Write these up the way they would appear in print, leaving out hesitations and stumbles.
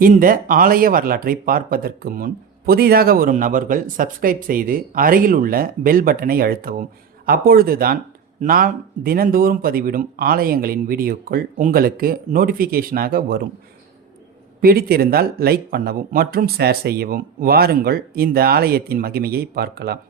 இந்த ஆலய வரலாற்றை பார்ப்பதற்கு முன் புதிதாக வரும் நபர்கள் சப்ஸ்கிரைப் செய்து அருகில் உள்ள பெல் பட்டனை அழுத்தவும். அப்பொழுதுதான் நான் தினந்தோறும் பதிவிடும் ஆலயங்களின் வீடியோக்கள் உங்களுக்கு நோட்டிஃபிகேஷனாக வரும். பிடித்திருந்தால் லைக் பண்ணவும் மற்றும் ஷேர் செய்யவும். வாருங்கள் இந்த ஆலயத்தின் மகிமையை பார்க்கலாம்.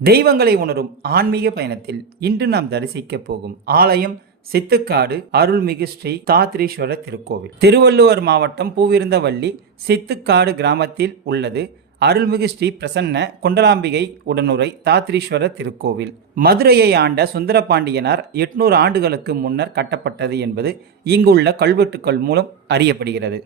தெய்வங்களை உணரும் ஆன்மீக பயணத்தில் இன்று நாம் தரிசிக்க போகும் ஆலயம் சித்துக்காடு அருள்மிகு ஸ்ரீ தாத்ரீஸ்வரர் திருக்கோவில். திருவள்ளுவர் மாவட்டம் பூவிருந்தவல்லி சித்துக்காடு கிராமத்தில் உள்ளது அருள்மிகு ஸ்ரீ பிரசன்ன குண்டலாம்பிகை உடனுரை தாத்ரீஸ்வரர் திருக்கோவில். மதுரையை ஆண்ட சுந்தரபாண்டியனார் 800 ஆண்டுகளுக்கு முன்னர் கட்டப்பட்டது என்பது இங்குள்ள கல்வெட்டுக்கள் மூலம் அறியப்படுகிறது.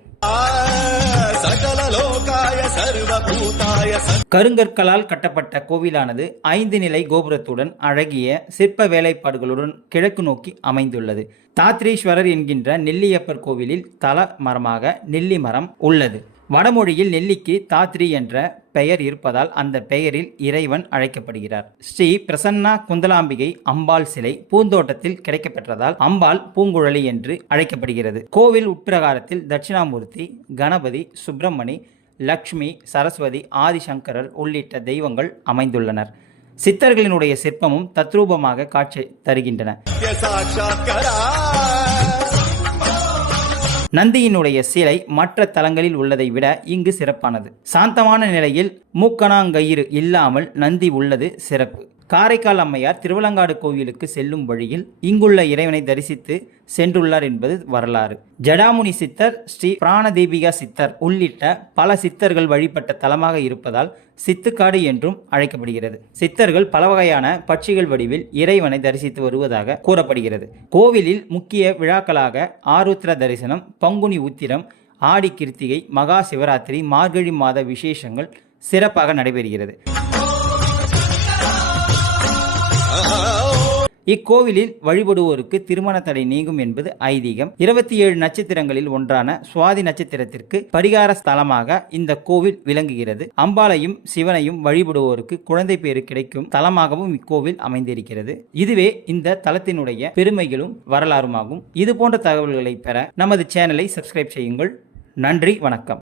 கருங்கற்களால் கட்டப்பட்ட கோவிலானது 5 நிலை கோபுரத்துடன் அழகிய சிற்ப வேலைப்பாடுகளுடன் கிழக்கு நோக்கி அமைந்துள்ளது. தாத்ரீஸ்வரர் என்கின்ற நெல்லியப்பர் கோவிலில் தல மரமாக நெல்லி மரம் உள்ளது. வடமொழியில் நெல்லிக்கு தாத்ரி என்ற பெயர் இருப்பதால் அந்த பெயரில் இறைவன் அழைக்கப்படுகிறார். ஸ்ரீ பிரசன்னா குந்தலாம்பிகை அம்பாள் சிலை பூந்தோட்டத்தில் கிடைக்கப்பெற்றதால் அம்பாள் பூங்குழலி என்று அழைக்கப்படுகிறது. கோவில் உட்பிரகாரத்தில் தட்சிணாமூர்த்தி, கணபதி, சுப்பிரமணி, லக்ஷ்மி, சரஸ்வதி, ஆதிசங்கரர் உள்ளிட்ட தெய்வங்கள் அமைந்துள்ளனர். சித்தர்களினுடைய சிற்பமும் தத்ரூபமாக காட்சி தருகின்றன. நந்தியினுடைய சிலை மற்ற தலங்களில் உள்ளதை விட இங்கு சிறப்பானது. சாந்தமான நிலையில் மூக்கணாங்கயிறு இல்லாமல் நந்தி உள்ளது சிறப்பு. காரைக்கால் அம்மையார் திருவலங்காடு கோவிலுக்கு செல்லும் வழியில் இங்குள்ள இறைவனை தரிசித்து சென்றுள்ளார் என்பது வரலாறு. ஜடாமுனி சித்தர், ஸ்ரீ பிராணதீபிகா சித்தர் உள்ளிட்ட பல சித்தர்கள் வழிபட்ட தலமாக இருப்பதால் சித்துக்காடு என்றும் அழைக்கப்படுகிறது. சித்தர்கள் பல வகையான பட்சிகள் வடிவில் இறைவனை தரிசித்து வருவதாக கூறப்படுகிறது. கோவிலில் முக்கிய விழாக்களாக ஆருத்ர தரிசனம், பங்குனி உத்திரம், ஆடி கிருத்திகை, மகா சிவராத்திரி, மார்கழி மாத விசேஷங்கள் சிறப்பாக நடைபெறுகிறது. இக்கோவிலில் வழிபடுவோருக்கு திருமண தடை நீங்கும் என்பது ஐதீகம். 27 நட்சத்திரங்களில் ஒன்றான சுவாதி நட்சத்திரத்திற்கு பரிகார ஸ்தலமாக இந்த கோவில் விளங்குகிறது. அம்பாளையும் சிவனையும் வழிபடுவோருக்கு குழந்தை பேறு கிடைக்கும் தலமாகவும் இக்கோவில் அமைந்திருக்கிறது. இதுவே இந்த தலத்தினுடைய பெருமைகளும் வரலாறுமாகும். இது போன்ற தகவல்களை பெற நமது சேனலை சப்ஸ்கிரைப் செய்யுங்கள். நன்றி, வணக்கம்.